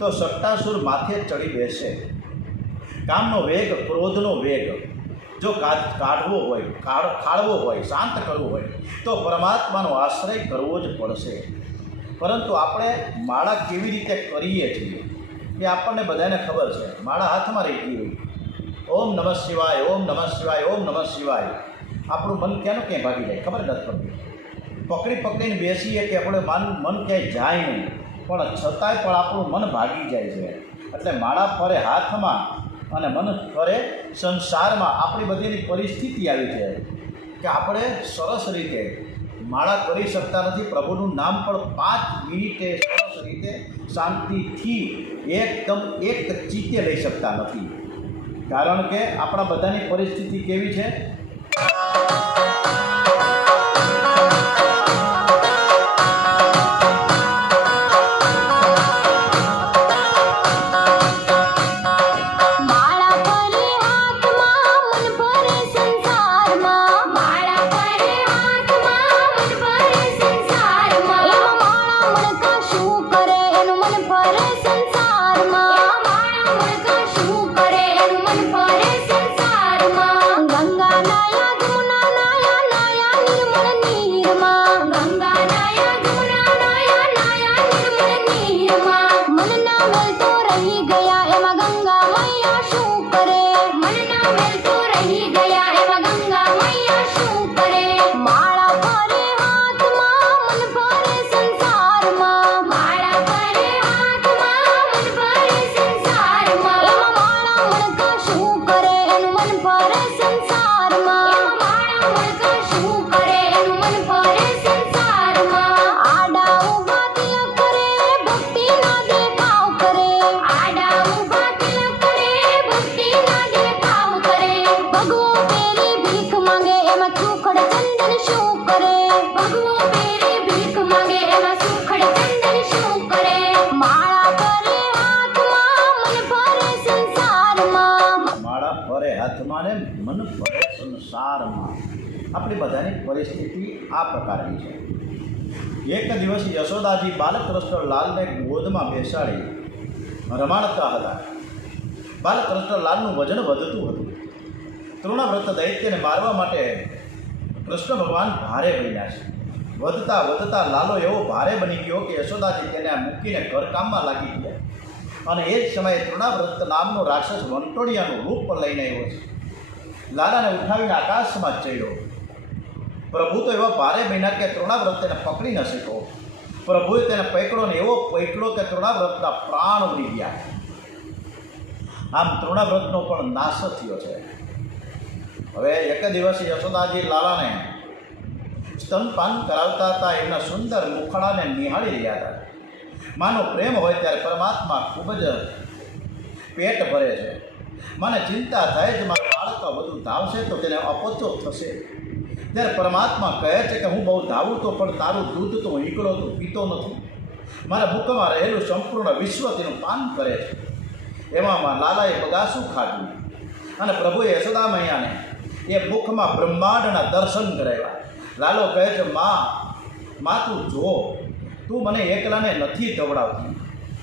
તો શક્ટાસુર માથે ચડી બેસે. કામનો વેગ, ક્રોધનો વેગ જો કાઢવો હોય, ખાળવો હોય, શાંત કરવું હોય તો પરમાત્માનો આશ્રય કરવો જ પડશે. પરંતુ આપણે માળા કેવી રીતે કરીએ છીએ એ આપણને બધાને ખબર છે. માળા હાથમાં રહી ગઈ હોય, ઓમ નમઃ શિવાય, ઓમ નમઃ શિવાય, ઓમ નમઃ શિવાય, આપણું મન ક્યાંનું ક્યાંય ભાગી જાય ખબર નથી પડતી. પકડીને બેસીએ કે આપણે મન ક્યાંય જાય નહીં, પણ છતાંય પણ આપણું મન ભાગી જાય છે. એટલે માળા ફરે હાથમાં અને મન ફરે સંસારમાં. આપણી બધીની પરિસ્થિતિ આવી છે કે આપણે સરસ રીતે માળા કરી શકતા નથી. પ્રભુનું નામ પણ 5 મિનિટે સરસ રીતે શાંતિથી એકદમ એક ચિત્તે લઈ શકતા નથી. કારણ કે આપણા બધાની પરિસ્થિતિ કેવી છે? હાથમાં ને મન ભરે સંસારમાં. આપણી બધાની પરિસ્થિતિ આ પ્રકારની છે. એક દિવસ યશોદાજી બાલકૃષ્ણ લાલને ગોદમાં બેસાડી રમાડતા હતા. બાલકૃષ્ણ લાલનું વજન વધતું હતું. તૃણવ્રત દૈત્યને મારવા માટે કૃષ્ણ ભગવાન ભારે બન્યા છે. વધતા લાલો એવો ભારે બની ગયો કે યશોદાજી તેને મૂકીને ઘરકામમાં લાગી ગયા. અને એ જ સમયે તૃણાવ્રત નામનો રાક્ષસ વંટોળિયાનું રૂપ લઈને આવ્યો છે. લાલાને ઉઠાવીને આકાશમાં ચડ્યો. પ્રભુ તો એવા ભારે બન્યા કે તૃણાવ્રત તેને પકડી ન શક્યો. પ્રભુએ તેને પકડ્યો ને એવો પકડ્યો કે તૃણાવ્રતના પ્રાણ ઉડી ગયા. આમ તૃણાવ્રતનો પણ નાશ થયો છે. હવે એક દિવસ યશોદાજી લાલાને સ્તનપાન કરાવતા હતા. એમના સુંદર મુખડાને નિહાળી રહ્યા હતા. માનો પ્રેમ હોય ત્યારે પરમાત્મા ખૂબ જ પેટ ભરે છે. મને ચિંતા થાય જ મારું બાળક બધું ધાવશે તો તેને અપચો થશે. ત્યારે પરમાત્મા કહે છે કે હું બહુ ધાવું તો પણ તારું દૂધ તો હું એકલો તો પીતો નથી. મારા મુખમાં રહેલું સંપૂર્ણ વિશ્વ તેનું પાન કરે છે. એવામાં લાલાએ બગાસું ખાધું અને પ્રભુએ યશોદા મૈયાને એ મુખમાં બ્રહ્માંડના દર્શન કરાવ્યા. લાલો કહે છે, માં તું જો, તું મને એકલાને નથી દવડાવતી,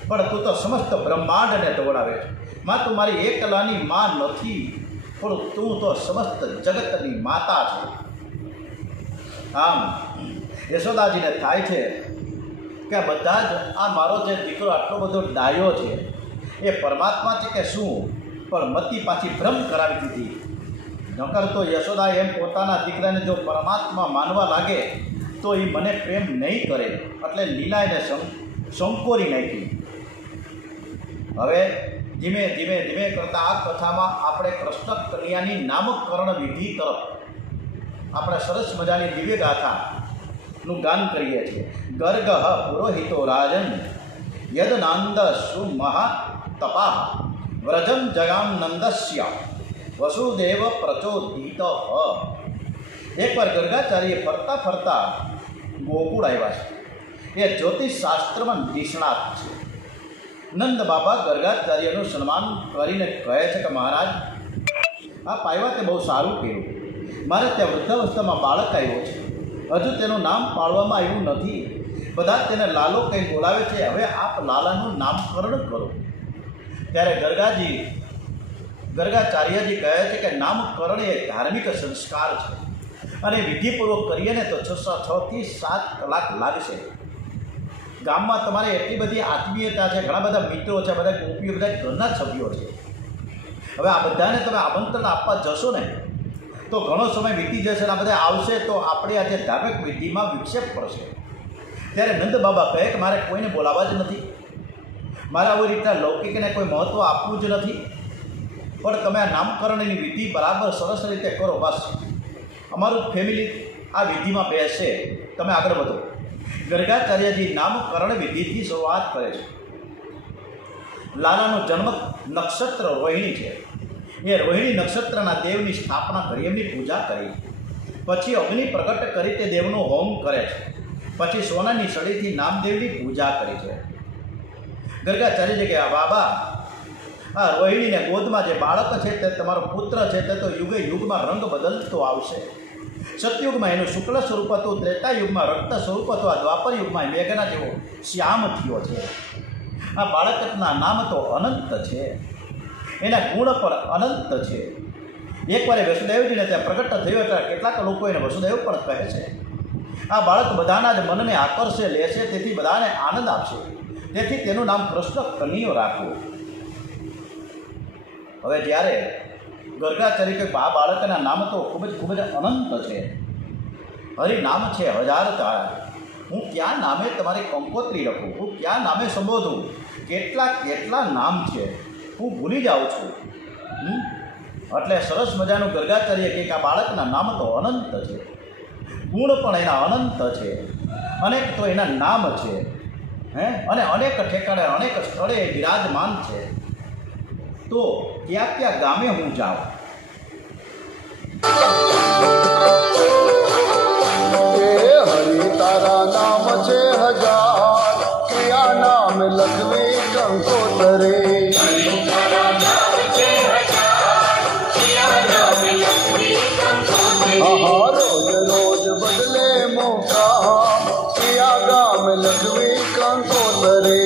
પણ તું તો સમસ્ત બ્રહ્માંડને દવડાવે છે. માં તું મારી એકલાની માં નથી, પણ તું તો સમસ્ત જગતની માતા છે. આમ યશોદાજીને થાય છે કે બધા જ આ મારો જે દીકરો આટલો બધો ડાયો છે એ પરમાત્મા છે કે શું? પણ મતી પાછી ભ્રમ કરાવી દીધી. નકર તો યશોદા એમ પોતાના દીકરાને જો પરમાત્મા માનવા લાગે તો એ મને પ્રેમ નહીં કરે, એટલે લીલા એને સંકોરી નાખી. હવે ધીમે ધીમે ધીમે કરતાં આ કથામાં આપણે કૃષ્ણ કન્યાની નામકરણ વિધિ તરફ આપણે સરસ મજાની દિવ્ય ગાથાનું ગાન કરીએ છીએ. ગર્ગ પુરોહિતો રાજન યદનાંદ સુમહા તપા વ્રજમ જગામ નંદસ્ય વસુદેવ પ્રચોદિત. એકવાર ગર્ગાચાર્ય ફરતા ફરતા ગોકુળ આવ્યા છે. એ જ્યોતિષ શાસ્ત્રમાં નિષ્ણાત છે. નંદ બાબા ગર્ગાચાર્યનું સન્માન કરીને કહે છે કે મહારાજ, આ પાયવા તે બહુ સારું કર્યું. મારે ત્યાં વૃદ્ધાવસ્થામાં બાળક આવ્યો છે, હજુ તેનું નામ પાડવામાં આવ્યું નથી. બધા તેને લાલો કંઈ બોલાવે છે, હવે આપ લાલાનું નામકરણ કરો. ત્યારે ગર્ગાચાર્યજી કહે છે કે નામકરણ એ ધાર્મિક સંસ્કાર છે અને વિધિપૂર્વક કરીએ ને તો 6 થી 7 કલાક લાગશે. ગામમાં તમારે એટલી બધી આત્મીયતા છે, ઘણા બધા મિત્રો છે, બધા ગોપીઓ, બધા ઘરના જ સભ્યો છે. હવે આ બધાને તમે આમંત્રણ આપવા જશો ને તો ઘણો સમય વીતી જશે. આ બધા આવશે તો આપણે આજે ધાર્મિક વિધિમાં વિક્ષેપ પડશે. ત્યારે નંદ બાબા કહે કે મારે કોઈને બોલાવવા જ નથી, મારે આવી રીતના લૌકિકને કોઈ મહત્ત્વ આપવું જ નથી, પણ તમે આ નામકરણની વિધિ બરાબર સરસ રીતે કરો. બસ અમારું ફેમિલી આ વિધિમાં બેસે, તમે આગળ વધો. ગર્ગાચાર્યજી નામકરણ વિધિથી શરૂઆત કરે છે. લાલાનો જન્મ નક્ષત્ર રોહિણી છે. એ રોહિણી નક્ષત્રના દેવની સ્થાપના કરી, એમની પૂજા કરી, પછી અગ્નિ પ્રગટ કરી તે દેવનો હોમ કરે છે, પછી સોનાની સળીથી નામદેવની પૂજા કરી છે. ગર્ગાચાર્યજી કે બાબા, આ રોહિણીને ગોદમાં જે બાળક છે તે તમારો પુત્ર છે, તે તો યુગે યુગમાં રંગ બદલતો આવશે. સતયુગમાં એનું શુક્લ સ્વરૂપ હતું, ત્રેતા યુગમાં રક્ત સ્વરૂપ હતું, આ દ્વાપર યુગમાં મેઘના જેવો શ્યામ થયો છે. આ બાળકના નામ તો અનંત છે, એના ગુણ પણ અનંત છે. એકવાર વસુદેવજીને ત્યાં પ્રગટ થયો એટલે કેટલાક લોકો એને વસુદેવ પણ કહે છે. આ બાળક બધાના જ મનને આકર્ષે લેશે, તેથી બધાને આનંદ આપશે, તેથી તેનું નામ કૃષ્ણ કનૈયો રાખવું. હવે જ્યારે ગર્ગાચાર્ય કે આ બાળકના નામ તો ખૂબ જ અનંત છે, હરિ નામ છે 1000 તારા, હું ક્યાં નામે તમારી કંકોત્રી લખું, હું ક્યાં નામે સંબોધું, કેટલા નામ છે, હું ભૂલી જાઉં છું. એટલે સરસ મજાનું ગર્ગાચાર્ય કે આ બાળકના નામ તો અનંત છે, ગુણ પણ એના અનંત છે, અનેક તો એના નામ છે, અને અનેક ઠેકાણે અનેક સ્થળે વિરાજમાન છે. તો ક્યાં ગામે હું જાઉં? હરિ તારા નામ છે 1000, ક્રિયા નામ લખવે કંકોતરે. રોજ રોજ બદલે મોકા, ક્રિયા ગામ લખવે કંકોતરે.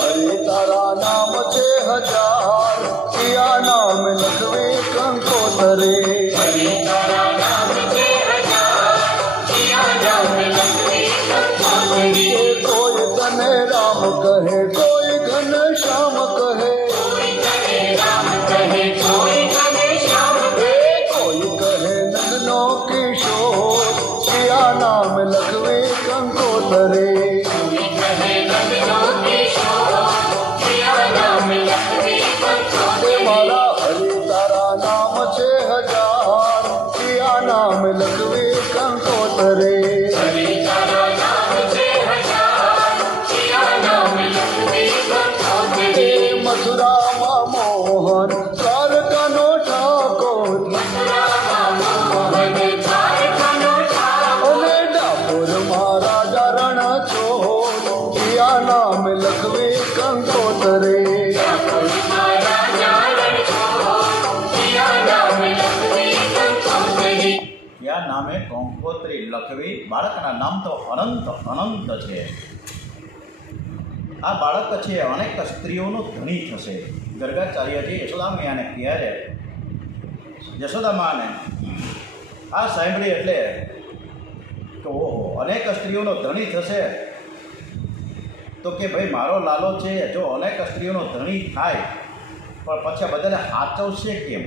હરિ તારા નામ છે 1000, ક્રિયા નામ લખવે કંકોતરે. કોઈ તને રામ કહે, કોઈ ઘન શ્યામ કહે, કોઈ કહે નંદનો કિશોર, ક્રિયા નામ લખવે કંકોતરે. મારા હરિ તારા નામ છે 1000, ક્રિયા નામ લખવે કંકોતરે. મથુરામાં મોહન દ્વારકાનો ઠાકોર, અને ડાકોરમાં રાજા રણછોડ, ક્રિયા નામ લખવે કંકોતરે. ક્યાં નામે કંકોત્રી લખવી? બાળકના નામ તો અનંત છે. આ બાળક છે અનેક સ્ત્રીઓનો ધણી થશે. ગર્ગાચાર્યજી યશોદામૈયાને કહે છે, યશોદામાને આ સાંભળી એટલે તો ઓહો, અનેક સ્ત્રીઓનો ધણી થશે. તો કે ભાઈ મારો લાલો છે, જો અનેક સ્ત્રીઓનો ધણી થાય પણ પછી બધાને હાચવશે કેમ?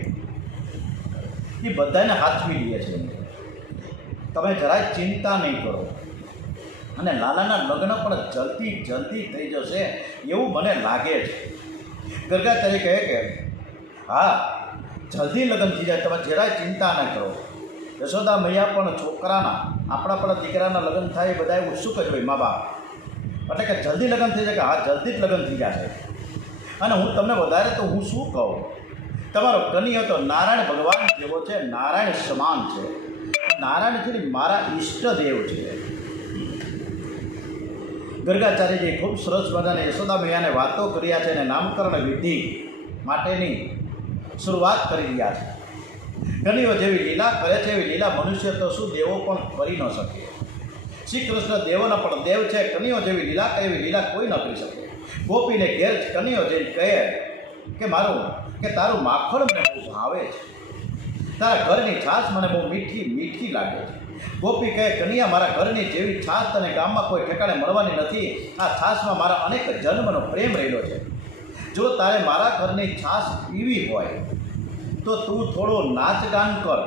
એ બધાને હાચવી લે છે. તમે જરાય ચિંતા નહીં કરો. અને લાલાના લગ્ન પણ જલ્દી જલ્દી થઈ જશે એવું મને લાગે છે. ગરગાચાર્ય કહે કે હા, જલ્દી લગ્ન થઈ જાય, તમે જરાય ચિંતા ન કરો. યશોદા મૈયા પણ છોકરાના, આપણા પણ દીકરાના લગ્ન થાય, બધા ઉત્સુક જ હોય મા બાપ, એટલે કે જલ્દી લગ્ન થઈ જાય કે હા જલ્દી જ લગ્ન થઈ જશે. અને હું તમને વધારે તો હું શું કહું, તમારો કનિયો તો નારાયણ ભગવાન જેવો છે, નારાયણ સમાન છે. નારાયણ છે ને મારા ઈષ્ટદેવ છે. ગર્ગાચાર્યજી ખૂબ સરસ મજાને યશોદા મૈયાને વાતો કર્યા છે અને નામકરણ વિધિ માટેની શરૂઆત કરી રહ્યા છે. કનિયો જેવી લીલા કરે છે એવી લીલા મનુષ્ય તો શું દેવો પણ કરી ન શકે. શ્રી કૃષ્ણ દેવોના પણ દેવ છે, કનિયો જેવી લીલા કરે એવી લીલા કોઈ ન કરી શકે. ગોપીને ઘેર કનિયો જે કહે કે તારું માખણ મને બહુ ભાવે છે, તારા ઘરની છાશ મને બહુ મીઠી મીઠી લાગે છે. ગોપી કહે કનિયા, મારા ઘરની જેવી છાશ તને ગામમાં કોઈ ઠેકાણે મળવાની નથી. આ છાશમાં મારા અનેક જન્મનો પ્રેમ રહેલો છે. જો તારે મારા ઘરની છાશ પીવી હોય તો તું થોડો નાચગાન કર,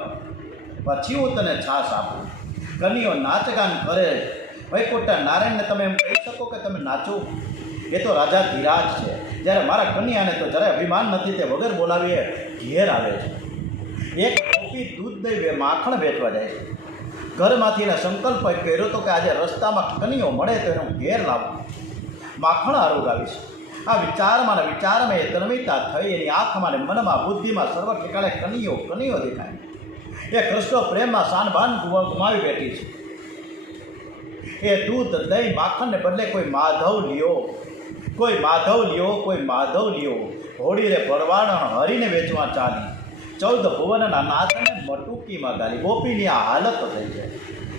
પછી હું તને છાશ આપું. કનિયો નાચગાન કરે. વૈકુંઠના નારાયણને તમે એમ કહી શકો કે તમે નાચો? એ તો રાજા ધીરાજ છે. જ્યારે મારા કન્યાને તો જરાય અભિમાન નથી, તે વગર બોલાવીએ ઘેર આવે છે. એક ગોપી દૂધ દહીં માખણ વેચવા જાય છે. ઘરમાંથી એને સંકલ્પ કર્યો તો કે આજે રસ્તામાં કનિયો મળે તો એનું ઘેર લાવું, માખણ આરોગાવીશ. આ વિચારમાં ને વિચારમાં એ તન્વિતા થઈ. એની આંખમાં ને મનમાં બુદ્ધિમાં સર્વ ઠેકાણે કનિયો દેખાય. એ કૃષ્ણ પ્રેમમાં શાનભાન ગુમાવી બેઠી છે. એ દૂધ દહીં માખણને બદલે કોઈ માધવ લ્યો, કોઈ માધવ લ્યો. હોળી રે ભરવાણ હરીને વેચવા ચાલી, 14 ભુવનના નાથને મટુકીમાં ગાલી. ગોપીની આ હાલત થઈ છે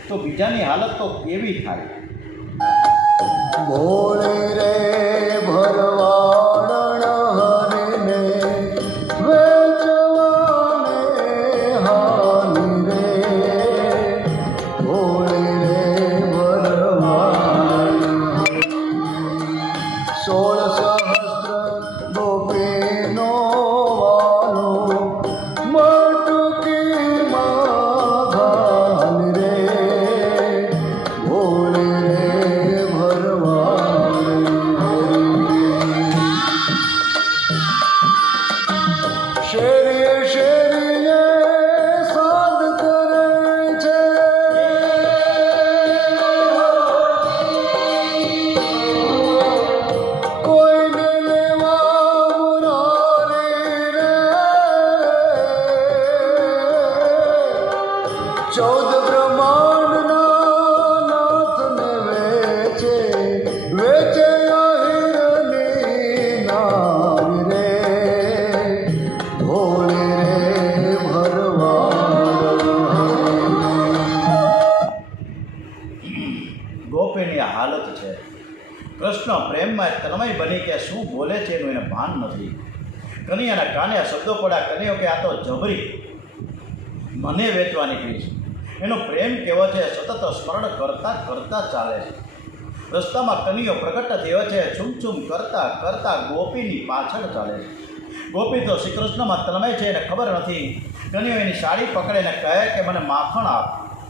તો બીજાની હાલત તો કેવી થાય? ભોળી રે ભરવાડ હરીને વેચવાને હાલી રે, ભોળી રે ભરવાડ 16 સહસ્ત્ર ગોપીનો વાલો મટકીમાં ઘાલી રે, ભોળી રે ભરવાડ શેરીએ શેરીએ સાદ કરે છે, કોઈને લેવા મુરારી રે, 14 બ્રહ્માંડના નાથને વેચે આહિરની નારી રે, ભોળી રે ભરવાડ. ગોપીની આ હાલત છે. કૃષ્ણ પ્રેમમાં તન્મય બની કે શું બોલે છે એનું એને ભાન નથી. કનિયાના કાને આ શબ્દો પડ્યા. કનિયો કે આ તો જબરી મને વેચવા નીકળી છે. એનો પ્રેમ કેવો છે સતત સ્મરણ કરતાં કરતાં ચાલે છે. રસ્તામાં કનિયો પ્રગટ થયો છે. છૂમ કરતાં કરતાં ગોપીની પાછળ ચાલે છે. ગોપી તો શ્રી કૃષ્ણમાં તન્મય છે એને ખબર નથી. કનિયો એની સાડી પકડીને કહે કે મને માખણ આપ,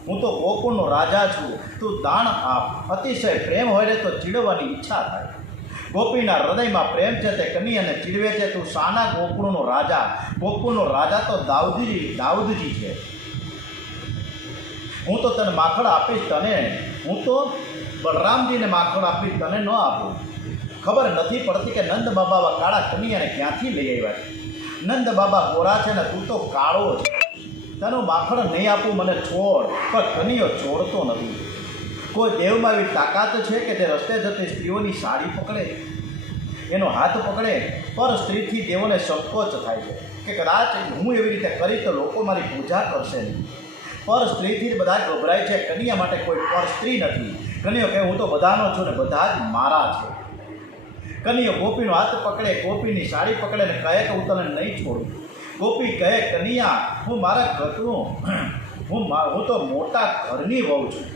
હું તો ગોકુળનો રાજા છું, તું દાણ આપ. અતિશય પ્રેમ હોય ને તો ચીડવાની ઈચ્છા થાય. ગોપીના હૃદયમાં પ્રેમ છે તે કનિયાને ચીડવે છે. તું શાના ગોકુળનો રાજા? ગોકુળનો રાજા તો દાઉદજી છે. હું તો તને માખણ આપીશ, હું તો બલરામજીને માખણ આપીશ, તને ન આપું. ખબર નથી પડતી કે નંદ બાબા કાળા કનિયાને ક્યાંથી લઈ આવ્યા છે. નંદ બાબા ગોરા છે ને તું તો કાળો છે, તનું માખણ નહીં આપું, મને છોડ. પણ કનિયો છોડતો નથી. કોઈ દેવમાં એવી તાકાત છે કે જે રસ્તે જતી સ્ત્રીઓની સાડી પકડે, એનો હાથ પકડે? પર સ્ત્રીથી દેવોને સંકોચ થાય છે કે કદાચ હું એવી રીતે કરીશ તો લોકો મારી પૂજા કરશે નહીં. પર સ્ત્રીથી જ બધા ગભરાય છે. કનિયા માટે કોઈ પર સ્ત્રી નથી. કનિયો કહે હું તો બધાનો છું ને બધા જ મારા છે. કનિયો ગોપીનો હાથ પકડે, ગોપીની સાડી પકડે ને કહે કે હું તને નહીં છોડું. ગોપી કહે કનિયા, હું મારા ઘરનું હું તો મોટા ઘરની વહુ છું,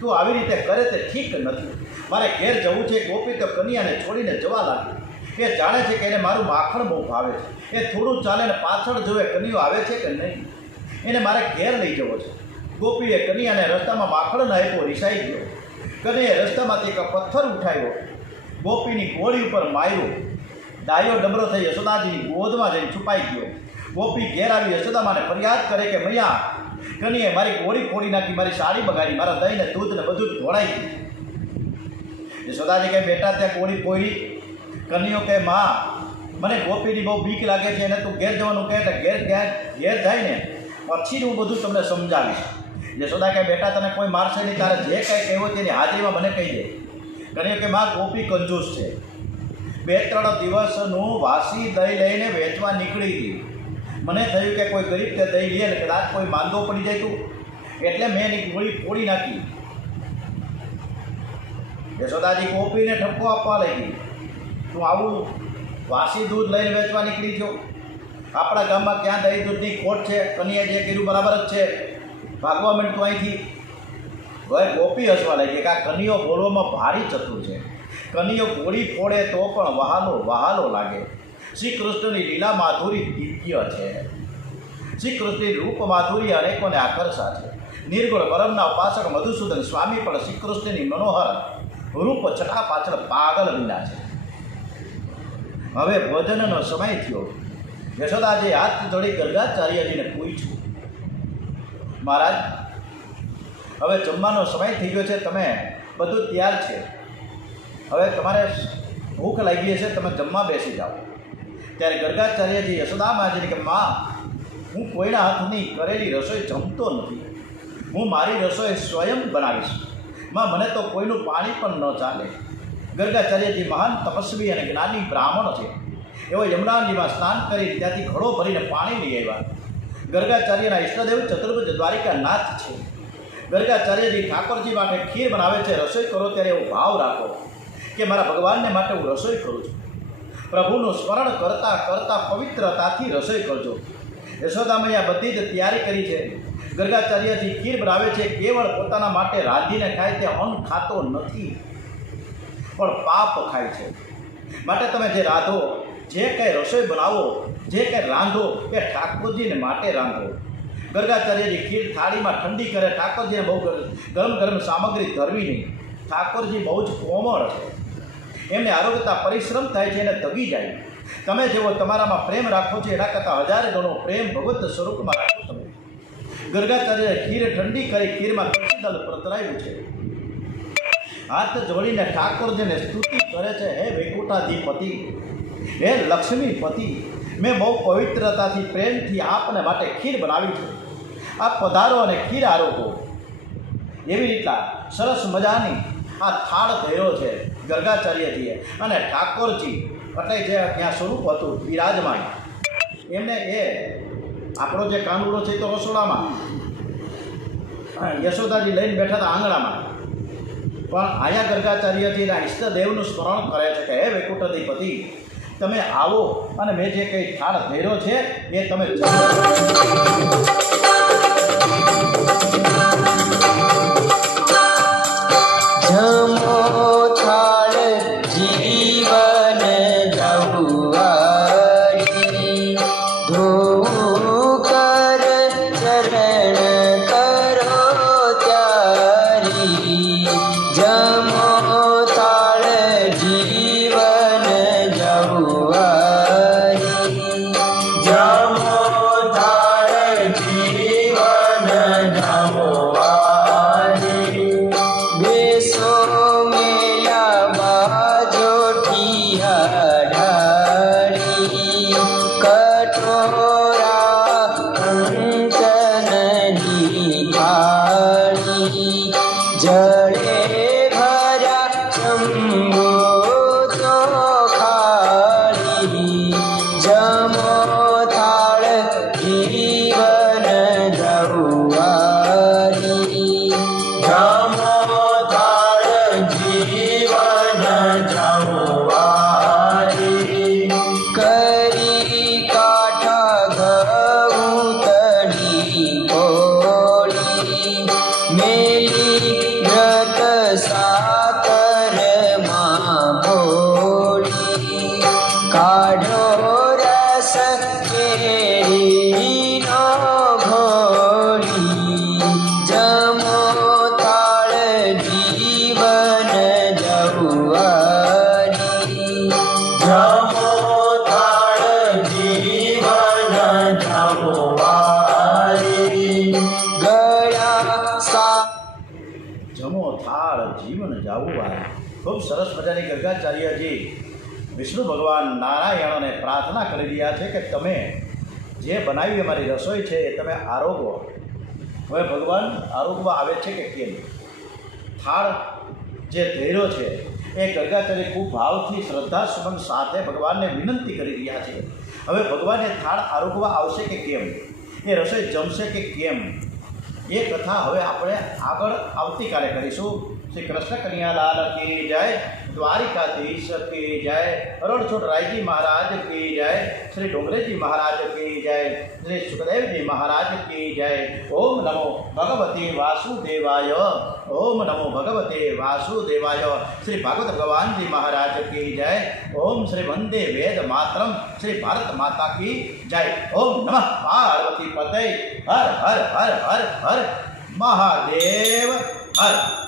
તું આવી રીતે કરે તે ઠીક નથી. મારે ઘેર જવું છે. ગોપી તો કનિયાને છોડીને જવા લાગી. એ જાણે છે કે એને મારું માખણ બહુ ભાવે છે. એ થોડું ચાલે ને પાછળ જોવે કનિયો આવે છે કે નહીં. એને મારે ઘેર લઈ જવો છે. ગોપીએ કનિયાને રસ્તામાં માખણ ન આપ્યો, રિસાઈ ગયો. કનૈયે રસ્તામાંથી એક પથ્થર ઉઠાવ્યો, ગોપીની ગોળી ઉપર માર્યો. ડાયો ડમરો થઈ યશોદાજીની ગોદમાં જઈને છુપાઈ ગયો. ગોપી ઘેર આવી યશોદામાને ફરિયાદ કરે કે મૈયા, કનૈયે મારી ગોળી ફોડી નાખી, મારી સાડી બગાડી, મારા દહીં ને દૂધ ને બધું જ ઢોળાઈ ગયું. યશોદાજી કહે, બેટા ત્યાં ગોળી ફોડી? કનૈયો કહે, માં, મને ગોપીની બહુ બીક લાગે છે, એને તું ઘેર જવાનું કહે એટલે ઘેર જાય ને પછી હું બધું તમને સમજાવીશ. યશોદા કહે, બેટા તને કોઈ મારશે નહીં, તારે જે કાંઈ કહેવું તેની હાજરીમાં મને કહી દે. કનૈયો કે, માં, ગોપી કંજૂસ છે. 2-3 દિવસનું વાસી દહીં લઈને વેચવા નીકળી હતી. મને થયું કે કોઈ ગરીબ તે દહીં લે ને કદાચ કોઈ માંદો પડી જાય તું, એટલે મેં એની ગોળી ફોડી નાખી. યશોદાજી ગોપીને ઠપકો આપવા લાગી, તું આવું વાસી દૂધ લઈને વેચવા નીકળી ગયો? આપણા ગામમાં ક્યાં દહીં દૂધની ખોટ છે? કનૈયાએ જે કર્યું બરાબર જ છે, ભાગવા માંડતું અહીંથી. હવે ગોપી હસવા લાગી કે આ કનૈયો બોલવામાં ભારી ચતુર છે. કનૈયો ગોળી ફોડે તો પણ વહાલો વહાલો લાગે. શ્રી કૃષ્ણની લીલા માધુરી દિવ્ય છે. શ્રી કૃષ્ણની રૂપ માધુરી અનેકોને આકર્ષા છે. નિર્ગુણ બ્રહ્મના ઉપાસક મધુસૂદન સ્વામી પણ શ્રી કૃષ્ણની મનોહર રૂપ છટા પાછળ પાગલ વિના છે. હવે ભોજનનો સમય થયો. યશોદાજીએ હાથ જોડી ગર્ગાચાર્યજીને પૂછ્યું, મહારાજ, હવે જમવાનો સમય થઈ ગયો છે, તમે બધું તૈયાર છે, હવે તમારે ભૂખ લાગી હશે, તમે જમવા બેસી જાઓ. ત્યારે ગર્ગાચાર્યજી યશોદા માજીને કે, માં, હું કોઈના હાથની કરેલી રસોઈ જમતો નથી, હું મારી રસોઈ સ્વયં બનાવીશ. માં, મને તો કોઈનું પાણી પણ ન ચાલે. ગર્ગાચાર્યજી મહાન તપસ્વી અને જ્ઞાની બ્રાહ્મણ છે. એવો યમુનાજીમાં સ્નાન કરી ત્યાંથી ઘડો ભરીને પાણી લઈ આવ્યા. ગર્ગાચાર્યના ઈષ્ટદેવ ચતુર્ભુજ દ્વારિકા નાથ છે. ગર્ગાચાર્યજી ઠાકોરજી માટે ખીર બનાવે છે. રસોઈ કરો ત્યારે એવો ભાવ રાખો કે મારા ભગવાનને માટે હું રસોઈ કરું છું. પ્રભુનું સ્મરણ કરતાં કરતાં પવિત્રતાથી રસોઈ કરજો. યશોદા મૈયા બધી જ તૈયારી કરી છે. ગર્ગાચાર્યજી ખીર બનાવે છે. કેવળ પોતાના માટે રાંધીને ખાય તે અન્ન ખાતો નથી, પણ પાપ ખાય છે. માટે તમે જે રાંધો, જે કંઈ રસોઈ બનાવો, જે કંઈ રાંધો એ ઠાકોરજીને માટે રાંધો. ગર્ગાચાર્યજી ખીર થાળીમાં ઠંડી કરે. ઠાકોરજીને બહુ ગરમ ગરમ સામગ્રી ધરવી નહીં. ઠાકોરજી બહુ જ કોમળ છે, એમને આરોગ્યતા પરિશ્રમ થાય છે, એને તગી જાય. તમે જેવો તમારામાં પ્રેમ રાખો છો એના કરતાં 1000 ગણો પ્રેમ ભગવત સ્વરૂપમાં રાખો તમે. ગર્ગાચાર્યએ ખીર ઠંડી કરી ખીરમાં તુલસીદળ પ્રતરાયું છે. હાથ જોડીને ઠાકોરજીને સ્તુતિ કરે છે, હે વૈકુંઠાધિપતિ, હે લક્ષ્મીપતિ, મેં બહુ પવિત્રતાથી પ્રેમથી આપને માટે ખીર બનાવી છે. આપ પધારો અને ખીર આરોગો. એવી રીતના સરસ મજાની આ થાળ ધર્યો છે ગર્ગાચાર્યજીએ. અને ઠાકોરજી એટલે જે ત્યાં સ્વરૂપ હતું બિરાજમાન, એમને એ આપણો જે કાનુડો છે તો રસોડામાં, યશોદાજી લઈને બેઠા હતા આંગણામાં. પણ આયા ગર્ગાચાર્યજીના ઈષ્ટદેવનું સ્મરણ કરે છે કે હે વૈકુંઠાધિપતિ, તમે આવો અને મેં જે કંઈ થાળ ધર્યો છે એ તમે જમો થાળ જીવન જહુઆરી, ધોવું કર ચરણ કરો ત્યારી. જમો થાળ જીવન જહુઆરી, જમો થાળ જીવન જહુઆરી. સરસ મજાની ગર્ગાચાર્યજી વિષ્ણુ ભગવાન નારાયણને પ્રાર્થના કરી રહ્યા છે કે તમે જે બનાવી અમારી રસોઈ છે એ તમે આરોગો. હવે ભગવાન આરોગવા આવે છે કે કેમ? થાળ જે ધૈર્યો છે એ ગર્ગાચાર્ય ખૂબ ભાવથી શ્રદ્ધા સુમન સાથે ભગવાનને વિનંતી કરી રહ્યા છે. હવે ભગવાન એ થાળ આરોગવા આવશે કે કેમ? એ રસોઈ જમશે કે કેમ? એ કથા હવે આપણે આગળ આવતીકાલે કરીશું. શ્રી કૃષ્ણ કનૈયાલાલ કી જય, દ્વારિકાધીશ કી જય, રણછોડ રાયજી મહારાજ કી જય, શ્રી ડોંગરેજી મહારાજ કી જય, શ્રી સુખદેવજી મહારાજ કી જય. ઓમ નમો ભગવતે વાસુદેવાય, ઓમ નમો ભગવતે વાસુદેવાય. શ્રી ભાગવત ભગવાનજી મહારાજ કી જય. ઓમ શ્રી વંદે વેદ માતરમ, શ્રી ભારત માતા કી જય. ઓમ નમઃ પાર્વતી પતય. હર હર હર હર હર મહાદેવ હર.